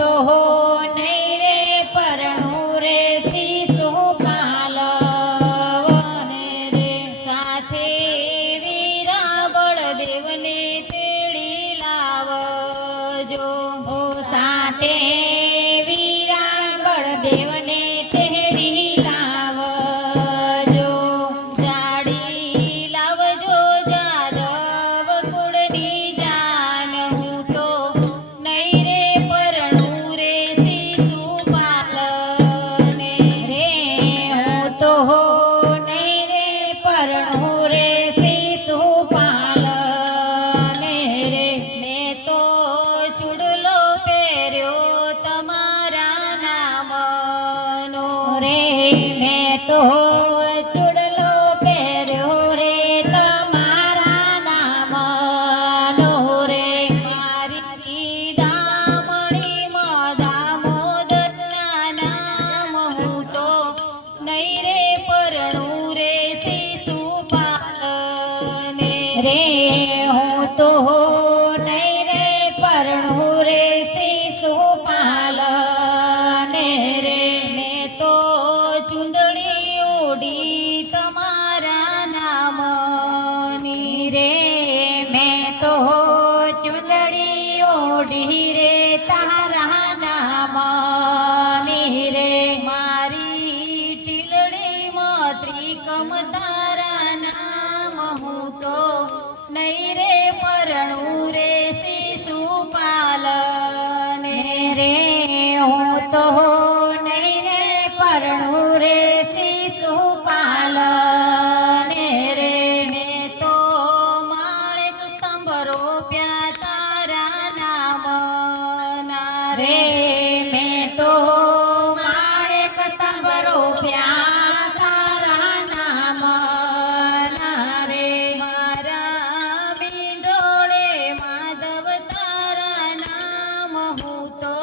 તો નહીં રે પરણું રે શિશુપાલવને રે. સાથે વીરા બળદેવને તેડી લાવજો. ઓ સાથે વીરા બળદેવને તેડી લાવજો. જાડી લાવજો જાદવ કુળની જાન. હું તો નહીં રે પરણું રે શિશુપાલને રે હું તો નહીં રે પરણું રે શિશુપાલને રે. મેં તો ચૂડલો પહેર્યો તમારા નામનો રે મેં તો ચૂડલો પહેર્યો રે તમારા નામનો રે. મારી દામણીમાં દામોદરના નામ. હું તો નહીં રે પરણું રે શિશુપાલને રે હું તો નહીં રે પરણું રે શિશુપાલને રે. મેં તો ચૂંદડી ઓઢી તમારા નામની રે મેં તો ચૂંદડી ઓઢી રે તારા નામની રે. મારી ટીલડીમાં ત્રિકમ તારા નામ. હું તો નહીં રે પરણું રે શિશુપાલને રે હું તો નહીં રે પરણું રે શિશુપાલને રે. મેં તો માળેક સંભરો પ્યા તારા નામના રે રે. મેં તો માળેક સ્તંભ રોપ્યા તારા નામના રે. મારા મીંડોળે માધવ તારા નામ. હું તો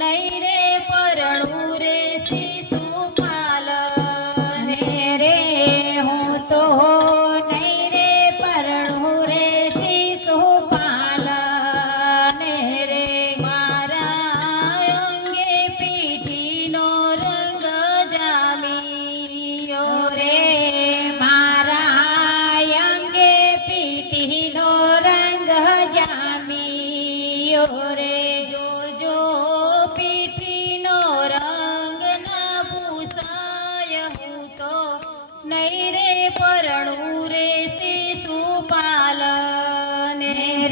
નહીં રે પરણું રે શિશુપાલને રે હું તો નહીં રે પરણું રે શિશુપાલને રે. મારા અંગે પીઠીનો રંગ જામ્યો રે રે. મારા અંગે પીઠીનો રંગ જામ્યો રે. જોજો પીઠીનો રંગ ના ભૂસાય. હું તો નહીં રે પરણું રે શિશુપાલને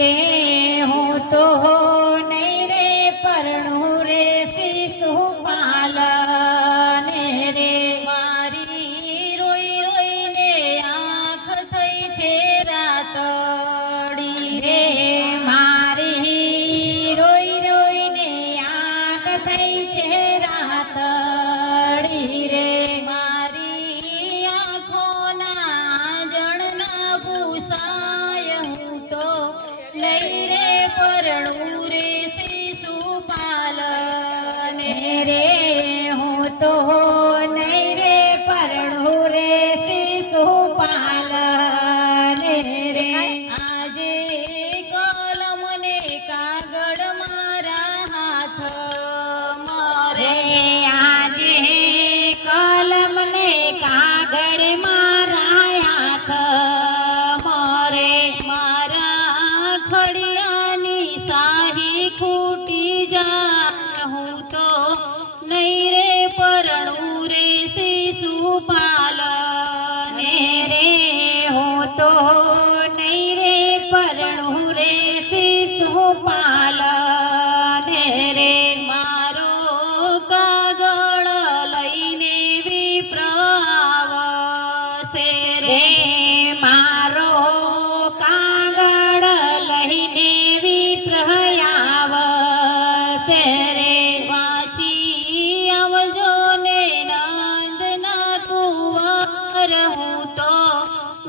રે હું તો નહીં રે પરણું રે શિશુપાલને રે. મારી રોઈ રોઈને આંખ થઈ છે રાતડી રે રે. મારી રોઈ રોઈને આંખ થઈ છે રાતડી રે. મારી આંખોના જળના ભૂસાય. હું તો નહીં રે પરણું રે શિશુપાલને રે હું તો નહીં રે પરણું રે શિશુપાલને રે. આજે કલમ ને કાગળ મારા હાથ રે મરે. આજે કલમ ને કાગળ મારા હાથ મરે. મારા ખડિયાની સાહી ખૂટી જાય. હું તો નહીં રે પરણું રે શિશુપાલને રે હું તો નહીં રે પરણું રે શિશુપાલને રે. મારો કાગળ લઈને વિપ્ર આવશે રે રે. મારો કાગળ લઈને વિપ્ર આવશે રે. વાંચી આવજો ને નંદના કુંવર. હું તો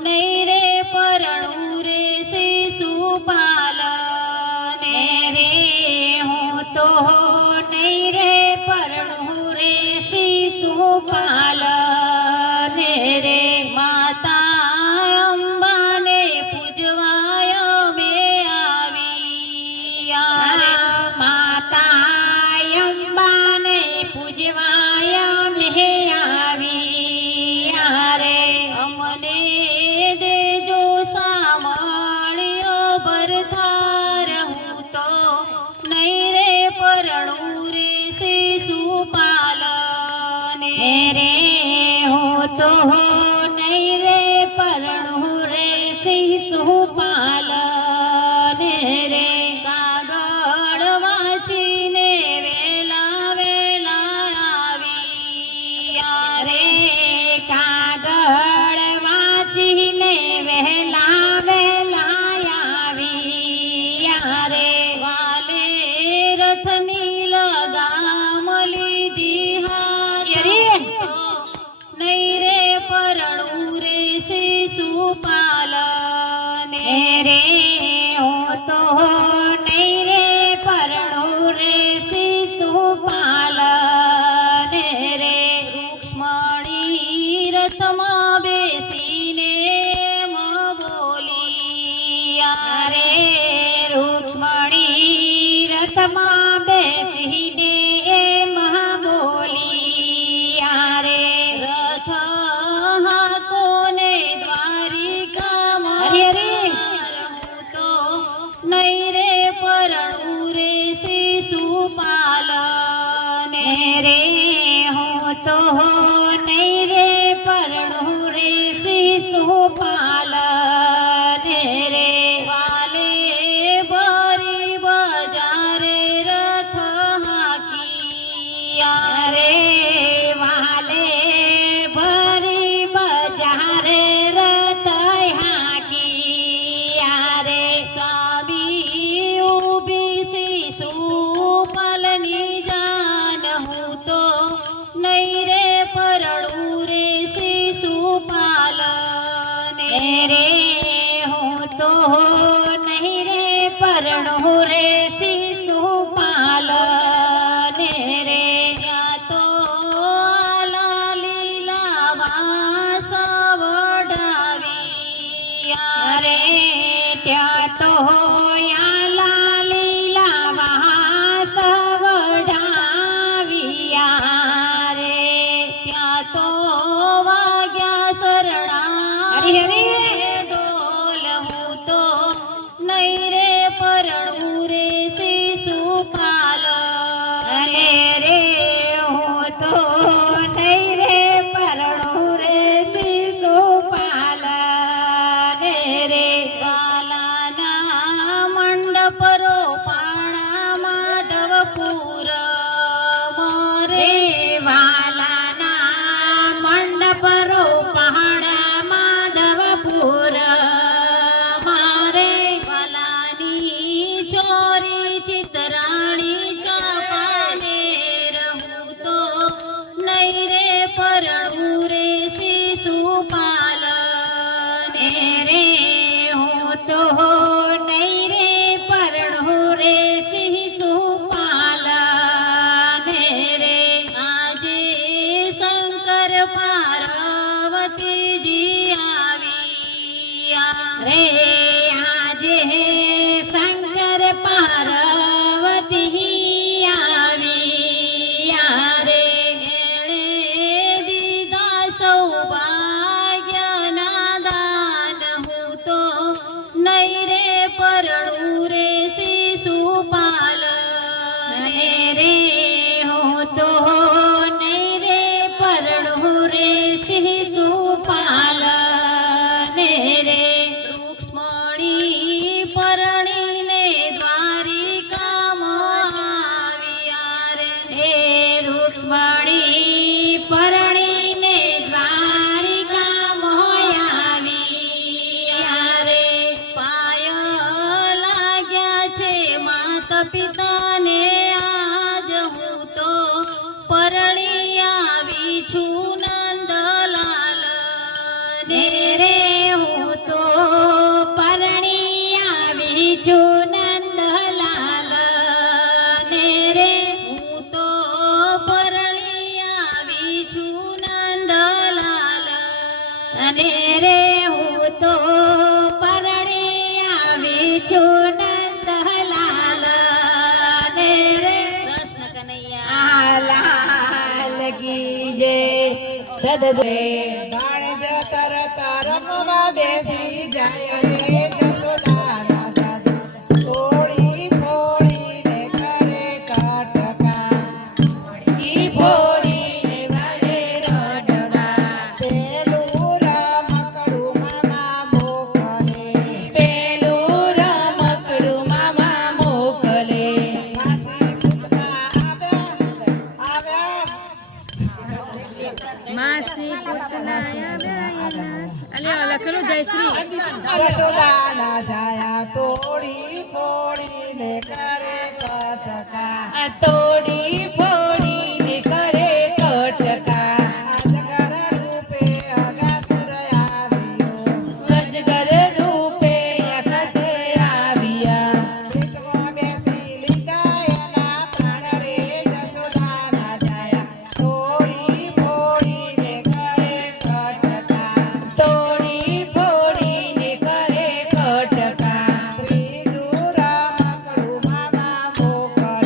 નહીં રે પરણું રે શિશુપાલને રે હું તો નહીં રે પરણું રે શિશુપાલને રે. માતા અંબાને પૂજવાય મેં આવી. માતા રથમાં બેસીને એ મહાબોલિયા રે રથ હાકોને દ્વારિકામાં હરે હરે. હું તો નહીં રે પરણું રે શિશુપાલને રે હું તો નહીં રે પરણું રે શિશુપાલ રે વાલે ભરી બજારે રથ હાકિયા રે વાલે ભરી બજારે રથ હાકિયા રે સાબી ઊભી શિશુપાલની જાન હું તો નહીં રે પરણું રે શિશુપાલને રે હું તો નહીં રે પરણું રે શિશુપાલ રે ત્યાં તો લીલા વાસ વડાવ્યા રે ત્યાં તો યાલા લીલા વાસ વડાવ્યા રે ત્યાં તો વાગ્યા સરણા હરે હરે. ડોલ હું તો નહીં રે પરણું રે શિશુપાલ અને રે હું તો નહીં રે પરણું રે શિશુપાલ રે વાલાના મંડપ રોપાણા માધવપુર રે મારે વાલાના મંડપ રોપહાણા માધવપુર મારે વાલાની ચોરી ચિતરાણી ચાપાને રહું તો નહીં રે પરણું રે શિશુપાલને રે હું તો નહીં રે પરણું રે શિશુપાલ રે આજે શંકર પાર્વતીજી આવ્યા રે આજે શંકર પાર્વતી આવ્યા રે એણે દીધા સૌભાગ્યના દાન હું તો નહીં રે પરણું રે શિશુપાલને રે હું તો નહીં રે પરણું રે શિશુપાલ રે રૂક્ષ્મણી પરણીને દ્વારિકામાં આવ્યા રે હે રૂક્ષ્મણી પરણીને દ્વારિકામાં આવ્યા રે પાય લાગ્યા છે માતા પિતાને આજ હું તો પરણી આવી છું નંદલાલ ને રે હું તો પરણી આવી છું નંદલાલ ને રે હું તો પરણી આવી છું નંદલાલ અને રે હું તો પરણી આવી છું નંદલાલ ને રે કૃષ્ણ કનૈયા લાલ કી જય સદદે બાળ તરત રમવા બેસી જાય રે જસોદાના દાદુ થોડી ફોડીને કરે કટકા ઈ ફોડીને વાલે રડવા પેલું રમકડું મામા મોકલે પેલું રમકડું મામા મોકલે માસી પૂતના આવ્યા માસી પૂતના અલ્યા લખેલું જયશ્રી જસોદાના જાયા તોડી ફોડીને કરે કટકા આ તોડી ફોડીને કરે કટકા અજગર રૂપે અગાસુર આવ્યો અજગર રૂપે અખસે આવ્યા પેટમાં બેસી લીધા એના પ્રાણ રે જસોદાના જાયા તોડી ફોડીને કરે કટકા તોડી ફોડીને કરે કટકા ત્રીજું રમકડું મામા મોકલે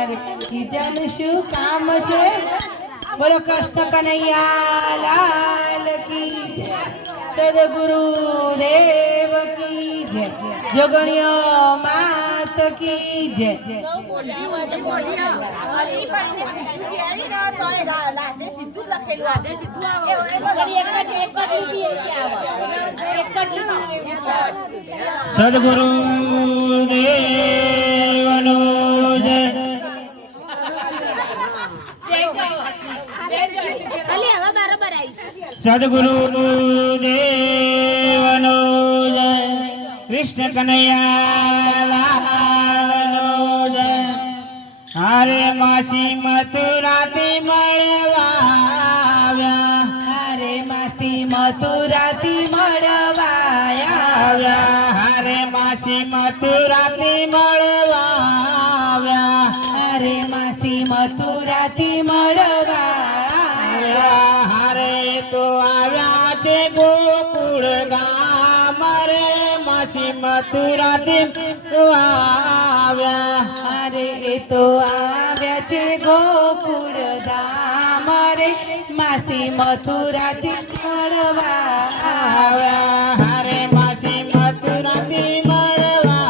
અરે બીજાનું શું કામ છે? બોલો કૃષ્ણ કનૈયા લાલ કી જય, સદગુરુ દેવ કી જય, જોગણીઓ માત કી જય. સદગુરુ દેવનો જય. સદગુરુ દેવનો જય. કૃષ્ણ કનૈયા લાલનો જય. હારે માસી મથુરાથી મળવા આવ્યા. હારે માસી મથુરાથી મળવા આવ્યા. હારે માસી મથુરાથી મળવા આવ્યા. હારે માસી મથુરાથી મળવા આવ્યા. હારે તો આવ્યા છે ગોકુળ ગામ રે. માસી મથુરાથી આવ્યા. હારે એ તો આવ્યા છે ગોકુળ ધામ રે. માસી મથુરાથી મળવા આવ્યા. હારે માસી મથુરાથી મળવા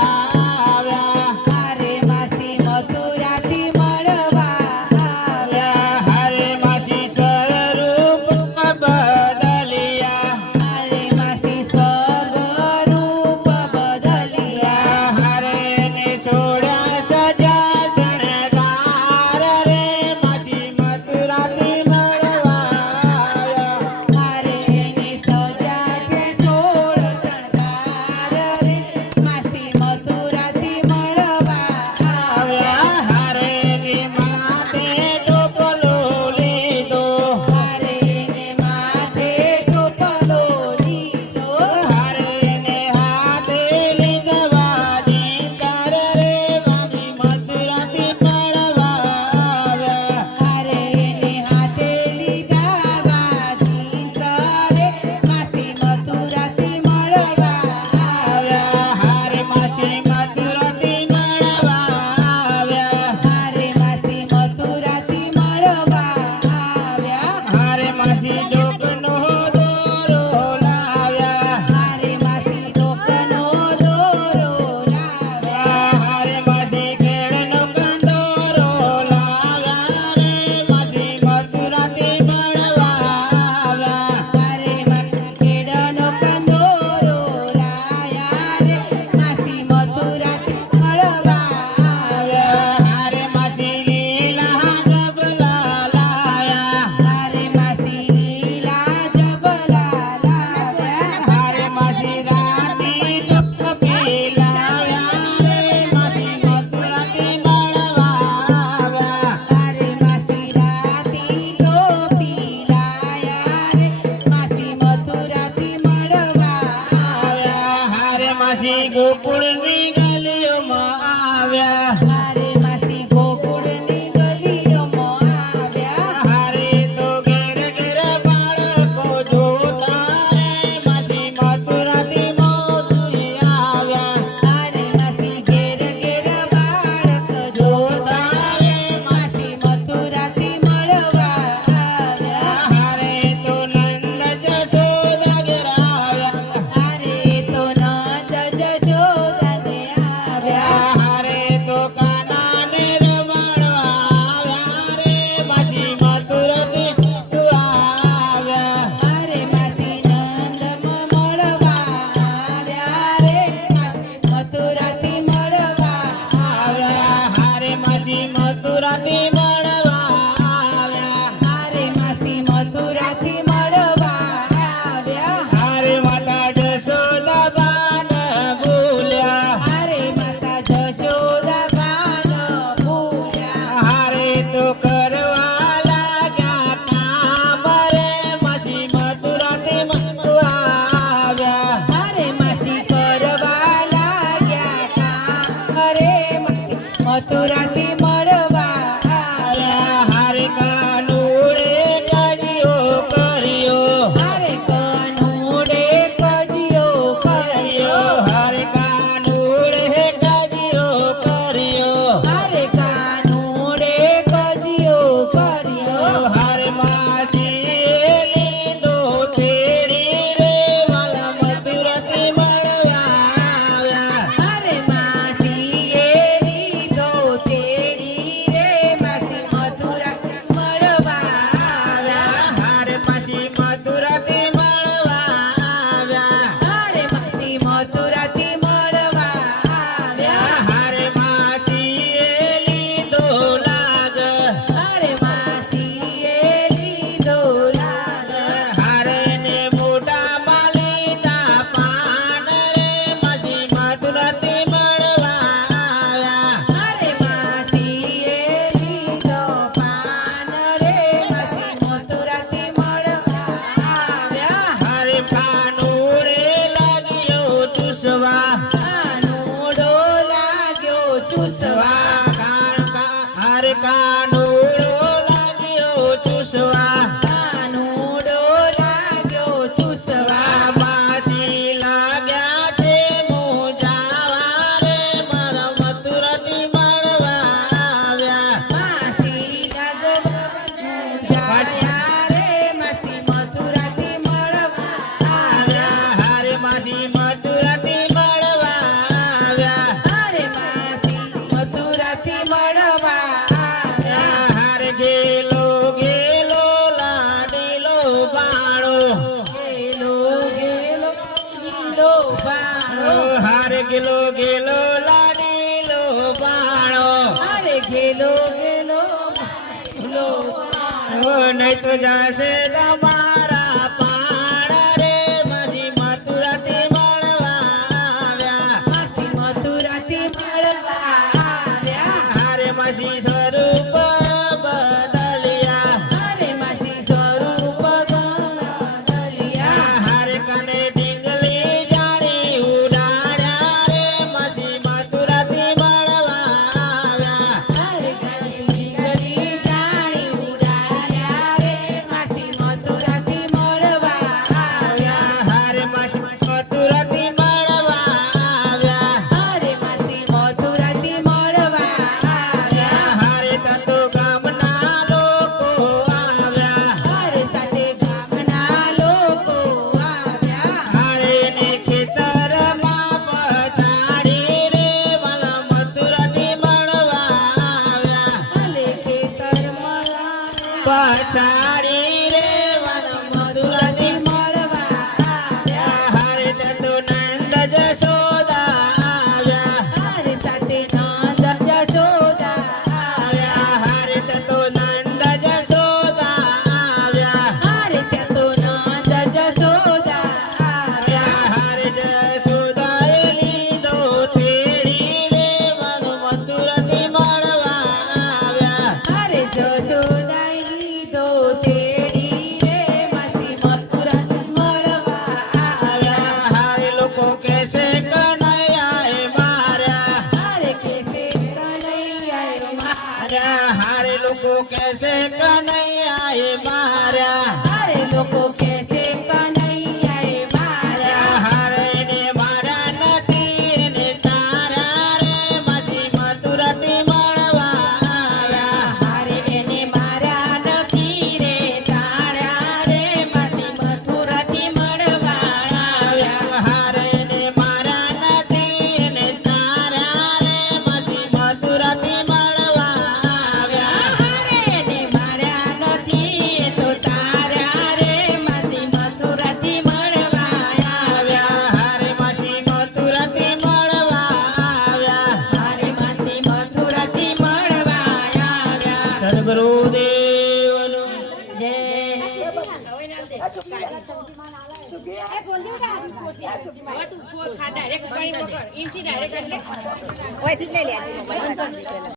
આવ્યા. હારે માસી મથુરાથી મળવા આવ્યા. હારે માસી સ્વરૂપ બદલિયા. હારે માસી સ્વરૂપ બદલિયા. હારે ને સોળા સજા શણગાર રે. માસી મથુરાથી મળવા આવ્યા. હારે એની સજા છે 16 શણગાર રે. માસી મથુરાથી મળવા આવ્યા. હારે ને માથે ટોપલો લીધો. હારે એને માથે ટોપલો લીધો. હારે ને હાથે લીધવા દીકર રે. માસી મથુરાથી મળવા આવ્યા. હારે એને હાથે લીધા વાજી કરે. માસી મથુરાથી મળવા આવ્યા. હારે માસી મથુરાથી મળવા આવ્યા. હારે માસી મથુરાથી મળવા આવ્યા. હારે માસી ડોકનો દોરો લાવ્યા. હારે માસી ડોકનો દોરો લાવ્યા. હારે માસી કેળનો કંદોરો લાવ્યા રે. માસી મથુરાથી મળવા આવ્યા. હારે માસી કેળનો કંદોરો લાયા રે. માસી મથુરાથી મળવા આવ્યા. હારે માસી લીલા જબલા લાવ્યા. હારે માસી લીલા જબલા લાવ્યા. હારે માસી રાતી ટપી લાવ્યા રે. માસી મથુરાથી મળવા આવ્યા. હારે માસી રાતી ટોપી લાયા રે. માસી મથુરાથી મળવા આવ્યા. હારે માસી ગોકુળની ગલીઓમાં આવ્યા. હારે માસી ગોકુળની ગલીઓમાં આવ્યા. હારે તો ઘેર ઘેર બાળકો જોતા રે. માસી મથુરાથી મોસી આવ્યા. હારે માસી ઘેર ઘેર બાળક જોતા રે. માસી મથુરાથી મળવા આવ્યા. હારે તો નંદ જશોદા ઘેર આવ્યા. હારે તો નંદ જશોદા ને આવ્યા. હારે તો કાનાને રમાડવા આવ્યા રે. માસી મથુરાથી આવ્યા. હારે માસી નંદમાં મળવા આવ્યા રે. માસી મથુરાથી મળવા આવ્યા. હારે માસી મથુરાથી મળવા આવ્યા. હારે માસી મથુરાથી મળવા આવ્યા. હારે માતા જશોદા બાન બોલ્યા. હારે માતા જશોદા બાન ભૂલ્યા. હારે તો કરવા લાગ્યા કામ રે. માસી મથુરાથી મળવા આવ્યા. હારે માસી કરવા લાગ્યા કામ રે. માસી મથુરાથી મળવા આવ્યા. હારે કાનુડે કજિયો કર્યો. હારે કનુડે કજિયો કર્યો. હારે કાનુડે કજિયો કર્યો. હારે કાનુડે ઘેલો ઘેલો ભૂલો નહીં તો જશે તમારા પાણ રે માસી મથુરાથી મળવા આવ્યા માસી મથુરાથી મળવા આવ્યા હારે માસી સ્વરૂપ બદલ્યા અરે માસી સ્વરૂપ બદલ્યા હારે કને ડીંગલી જાણી ઉડાડ્યા રે માસી મથુરાથી મળવા આવ્યા અરે ગલી ગલી જાણી ઉડાડ્યા રે માસી મથુરાથી મળવા આવ્યા હારે માસી મથુરાથી મળવા આવ્યા અરે માસી મથુરાથી મળવા આવ્યા હારે તતો ગામના લોકો આવ્યા અરે સાથે ગામના લોકો આવ્યા હારે ને ખેતરમાં પછાડી રે વાલા મથુરાથી મળવા આવ્યા ભલે ખેતરમાં પછાડી રે વાલા મથુરાથી મળવા આવ્યા હારે તતો નંદ જશોદા આવ્યા અરે સાથે નંદ જશોદા આવ્યા હારે તતો નંદ જશોદા આવ્યા અરે ત્યાં તો નંદ જશોદા આવ્યા હારે જશોદાએ લીધો તેડી રે વાલો મથુરાથી મળવા આવ્યા અરે જશોદાએ લીધો તેડી રે માસી મથુરાથી મળવા આવ્યા હારે લોકો કહેશે કનૈયાએ માર્યા અરે કેસે કનૈયાએ માર્યા હારે લોકો કહેશે કનૈયાએ માર્યા અરે લોકો કેસે કનૈયાએ માર્યા હારે ને માર્યા નથી ને તારા રે માસી મથુરાથી મળવા આવ્યા હારે એને માર્યા નથી રે તારા રે માસી મથુરાથી મળવા આવ્યા હારે ને માર્યા નથી ને તારા રે માસી મથુરાથી મળવા આવ્યા હારે એને માર્યા નથી એ તો તારા રે માસી મથુરાથી મળવા આવ્યા હારે માસી મથુરાથી મળવા આવ્યા હારે માસી મથુરાથી મળવા આવ્યા સદગુરુદેવનું જય ડાયરેક્ટ પાણી પકડ ઇન્ચી ડાયરેક્ટ એટલે ઓયથી જ લઈ લે